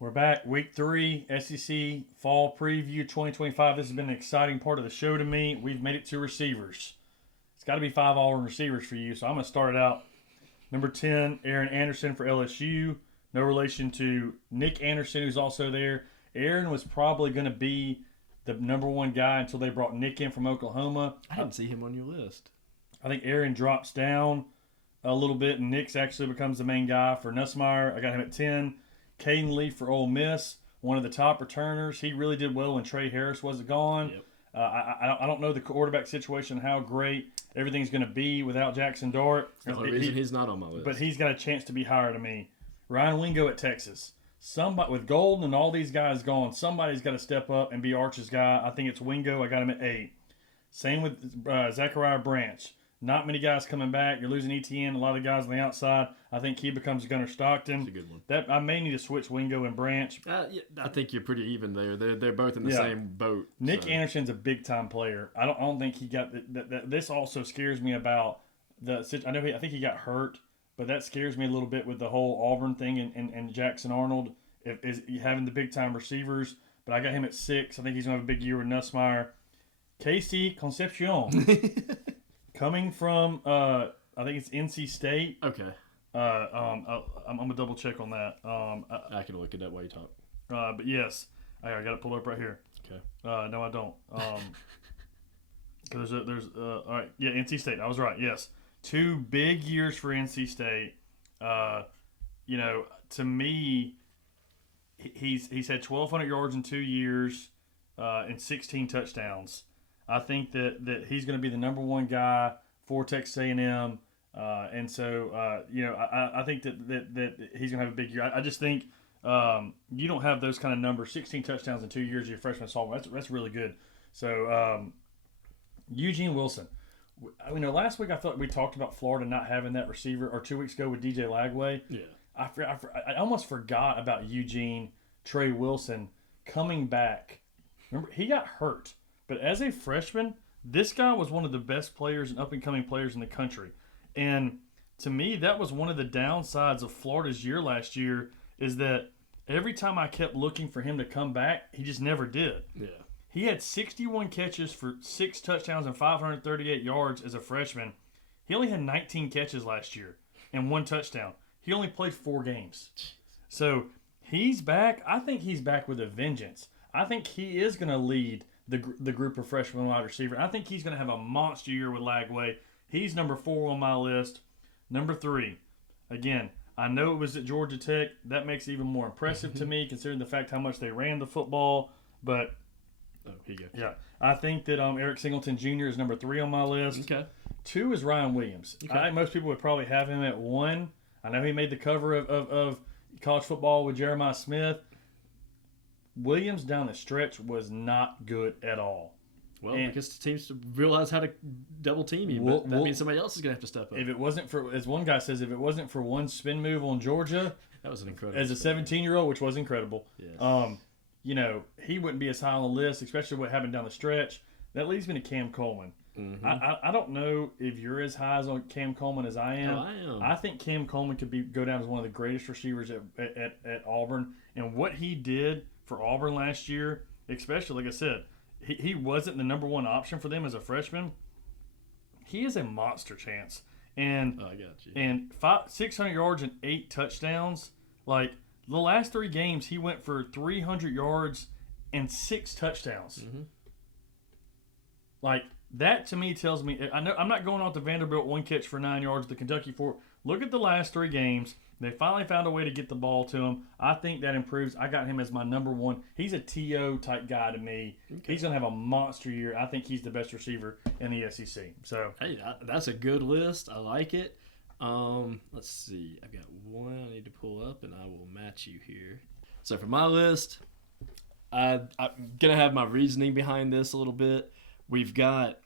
We're back, week 3, SEC Fall Preview 2025. This has been an exciting part of the show to me. We've made it to receivers. It's got to be 5 Auburn receivers for you, so I'm going to start it out. Number 10, Aaron Anderson for LSU. No relation to Nick Anderson, who's also there. Aaron was probably going to be the number 1 guy until they brought Nick in from Oklahoma. I didn't see him on your list. I think Aaron drops down a little bit, and Nick's actually becomes the main guy for Nussmeier. I got him at 10. Caden Lee for Ole Miss, one of the top returners. He really did well when Trey Harris wasn't gone. Yep. I don't know the quarterback situation, how great everything's going to be without Jackson Dart. That's the only reason he's not on my list. But he's got a chance to be higher to me. Ryan Wingo at Texas. Somebody with Golden and all these guys gone, somebody's got to step up and be Arch's guy. I think it's Wingo. I got him at 8. Same with Zachariah Branch. Not many guys coming back. You're losing ETN, a lot of the guys on the outside. I think he becomes Gunnar Stockton. That's a good one. That I may need to switch Wingo and Branch. Yeah, I think you're pretty even there. They're both in the same boat. Nick Anderson's a big time player. I don't think he got this. Also scares me about the. I think he got hurt, but that scares me a little bit with the whole Auburn thing and Jackson Arnold is having the big time receivers. But I got him at 6. I think he's gonna have a big year with Nussmeier. Casey Concepcion. Coming from, I think it's NC State. Okay. I'm gonna double check on that. I can look it up while you talk. But yes, I got it pulled up right here. Okay. No, I don't. Because there's all right. Yeah, NC State. I was right. Yes, 2 big years for NC State. To me, he's had 1,200 yards in 2 years, and 16 touchdowns. I think that he's going to be the number 1 guy for Texas A&M, and so I think that he's going to have a big year. I just think you don't have those kind of numbers. 16 touchdowns in 2 years, your freshman sophomore. That's really good. So Eugene Wilson. Last week I thought we talked about Florida not having that receiver, or 2 weeks ago with DJ Lagway. Yeah, I almost forgot about Eugene Trey Wilson coming back. Remember, he got hurt. But as a freshman, this guy was one of the best players and up-and-coming players in the country. And to me, that was one of the downsides of Florida's year last year, is that every time I kept looking for him to come back, he just never did. Yeah. He had 61 catches for 6 touchdowns and 538 yards as a freshman. He only had 19 catches last year and 1 touchdown. He only played 4 games. So he's back. I think he's back with a vengeance. I think he is going to lead the group of freshman wide receiver. I think he's going to have a monster year with Lagway. He's number 4 on my list. Number 3, again, I know it was at Georgia Tech. That makes it even more impressive to me, considering the fact how much they ran the football. But here you go. Yeah, I think that Eric Singleton Jr. is number 3 on my list. Okay. 2 is Ryan Williams. Okay. I think most people would probably have him at 1. I know he made the cover of college football with Jeremiah Smith. Williams down the stretch was not good at all. Well, because the teams realize how to double team you, but that means somebody else is going to have to step up. If it wasn't for, as one guy says, if it wasn't for one spin move on Georgia, that was an incredible. As a 17-year-old, which was incredible. Yes. He wouldn't be as high on the list, especially what happened down the stretch. That leads me to Cam Coleman. Mm-hmm. I don't know if you're as high on Cam Coleman as I am. Oh, I am. I think Cam Coleman could go down as one of the greatest receivers at Auburn. And what he did for Auburn last year, especially, like I said, he wasn't the number 1 option for them as a freshman. He is a monster chance. And I got you. And 600 yards and 8 touchdowns. Like, the last 3 games, he went for 300 yards and 6 touchdowns. Mm-hmm. Like, that to me tells me, I know I'm not going off the Vanderbilt 1 catch for 9 yards, the Kentucky 4. Look at the last 3 games. They finally found a way to get the ball to him. I think that improves. I got him as my number 1. He's a TO type guy to me. Okay. He's going to have a monster year. I think he's the best receiver in the SEC. So, hey, that's a good list. I like it. Let's see. I've got one I need to pull up, and I will match you here. So for my list, I'm going to have my reasoning behind this a little bit. We've got,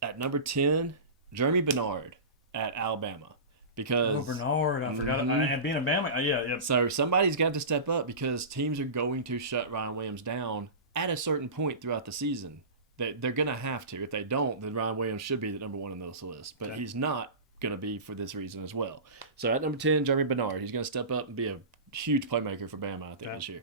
at number 10, Jeremy Bernard at Alabama. Because Bernard, I forgot. And being a Bama, yeah. So somebody's got to step up because teams are going to shut Ryan Williams down at a certain point throughout the season. They're going to have to. If they don't, then Ryan Williams should be the number 1 on those lists. But he's not going to be for this reason as well. So at number 10, Jeremy Bernard. He's going to step up and be a huge playmaker for Bama, I think, Okay. this year.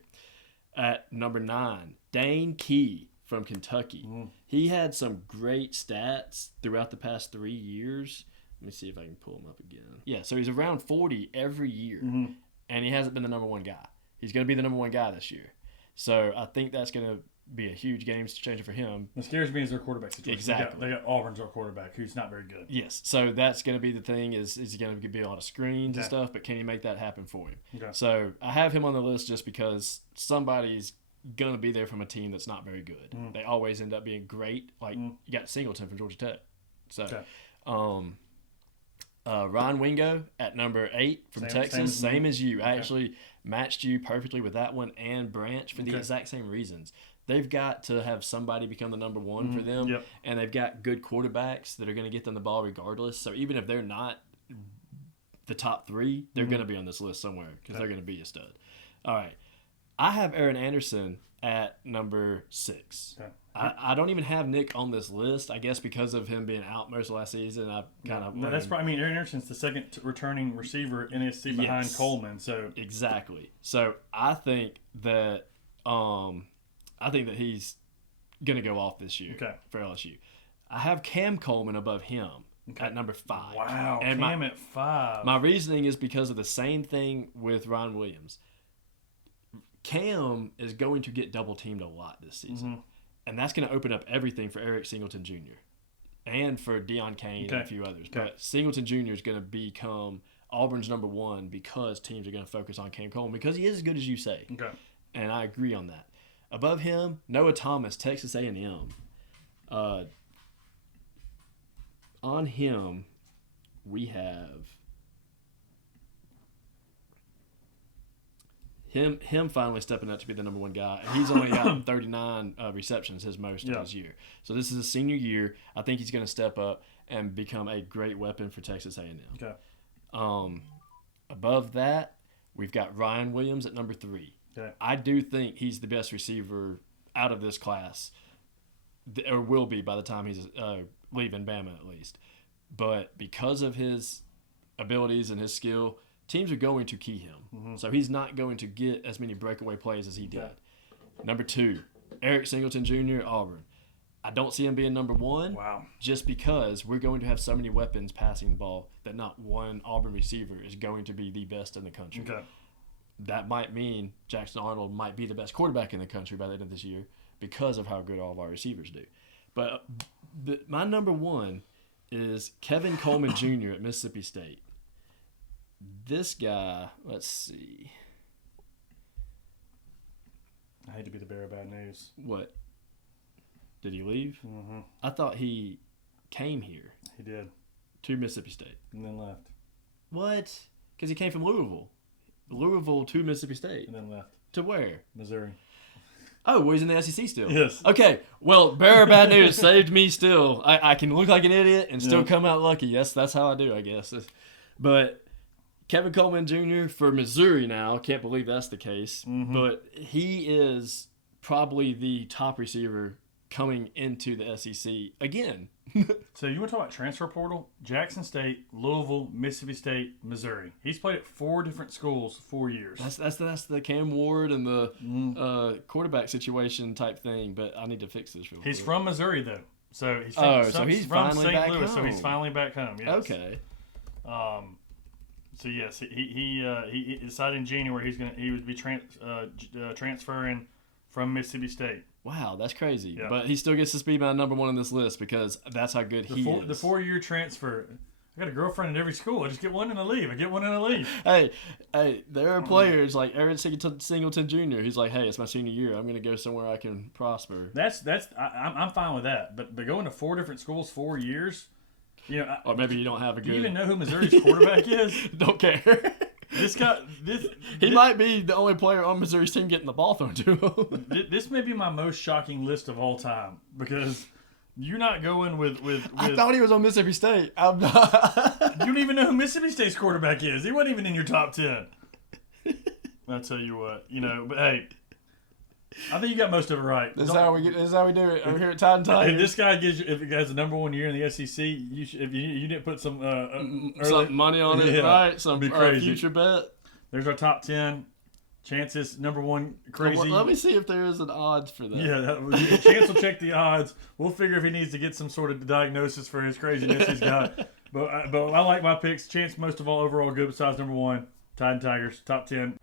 At number 9, Dane Key from Kentucky. He had some great stats throughout the past 3 years. Let me see if I can pull him up again. Yeah, so he's around 40 every year, and he hasn't been the number one guy. He's going to be the number one guy this year. So I think that's going to be a huge game changer for him. What scares me is their quarterback situation. Exactly. They got Auburn's our quarterback, who's not very good. Yes, so that's going to be the thing is he going to be a lot of screens and Okay. stuff, but can he make that happen for him? Okay. So I have him on the list just because somebody's going to be there from a team that's not very good. They always end up being great. Like, you got Singleton from Georgia Tech. So, Okay. Ryan Wingo at number 8 from Texas, same as you. I actually matched you perfectly with that one and Branch for the exact same reasons. They've got to have somebody become the number one for them, and they've got good quarterbacks that are going to get them the ball regardless. So even if they're not the top 3, they're going to be on this list somewhere because they're going to be a stud. All right. I have Aaron Anderson at number 6. Okay. I don't even have Nick on this list, I guess because of him being out most of last season. I kind of that's probably. I mean, Aaron Anderson's the second returning receiver in NSC behind Coleman. So exactly. So I think that he's gonna go off this year for LSU. I have Cam Coleman above him at number 5. Wow, and Cam at 5. My reasoning is because of the same thing with Ryan Williams. Cam is going to get double teamed a lot this season. And that's going to open up everything for Eric Singleton Jr. and for Deion Kane and a few others. But Singleton Jr. is going to become Auburn's number 1 because teams are going to focus on Cam Coleman because he is as good as you say. Okay. And I agree on that. Above him, Noah Thomas, Texas A&M. On him, we have him finally stepping up to be the number 1 guy. And he's only got 39 receptions, his most of his year. So this is his senior year. I think he's going to step up and become a great weapon for Texas A&M. Okay. Above that, we've got Ryan Williams at number 3. Okay. I do think he's the best receiver out of this class, or will be by the time he's leaving Bama at least. But because of his abilities and his skill, teams are going to key him. So he's not going to get as many breakaway plays as he did. Number 2, Eric Singleton Jr., Auburn. I don't see him being number 1. Wow. Just because we're going to have so many weapons passing the ball that not one Auburn receiver is going to be the best in the country. Okay. That might mean Jackson Arnold might be the best quarterback in the country by the end of this year because of how good all of our receivers do. But my number 1 is Kevin Coleman Jr. at Mississippi State. This guy, let's see. I hate to be the bearer of bad news. What? Did he leave? I thought he came here. He did. To Mississippi State. And then left. What? Because he came from Louisville. Louisville to Mississippi State. And then left. To where? Missouri. Oh, well, he's in the SEC still. Yes. Okay. Well, bearer of bad news saved me still. I can look like an idiot and still come out lucky. Yes, that's how I do, I guess. But Kevin Coleman Jr. for Missouri now. Can't believe that's the case. But he is probably the top receiver coming into the SEC again. So you want to talk about transfer portal? Jackson State, Louisville, Mississippi State, Missouri. He's played at 4 different schools, 4 years. That's the Cam Ward and the quarterback situation type thing. But I need to fix this real quick. He's from Missouri though, so he's so he's from finally St. back Louis. home. So he's finally back home. Yes. Okay. So yes, he decided in January he would be transferring from Mississippi State. Wow, that's crazy. Yeah. But he still gets to be my number 1 on this list because that's how good he is. The 4-year transfer. I got a girlfriend at every school. I just get one and I leave. I get one and I leave. Hey, there are players like Eric Singleton Jr. He's like, hey, it's my senior year. I'm going to go somewhere I can prosper. I'm fine with that. But going to 4 different schools 4 years, or maybe you don't have a good. Do you even know who Missouri's quarterback is? Don't care. He might be the only player on Missouri's team getting the ball thrown to him. This may be my most shocking list of all time because you're not going with I thought he was on Mississippi State. I'm not. You don't even know who Mississippi State's quarterback is. He wasn't even in your top 10. I'll tell you what, but hey, I think you got most of it right. This is how we do it over here at Tide and Tiger. If this guy if he has the number 1 year in the SEC, if you didn't put some money on it, right? Some be crazy. future bet. There's our top 10. Chance is number one crazy. Let me see if there is an odds for that. Yeah, Chance will check the odds. We'll figure if he needs to get some sort of diagnosis for his craziness he's got. But I like my picks. Chance, most of all, overall good besides number one. Tide and Tigers, top 10.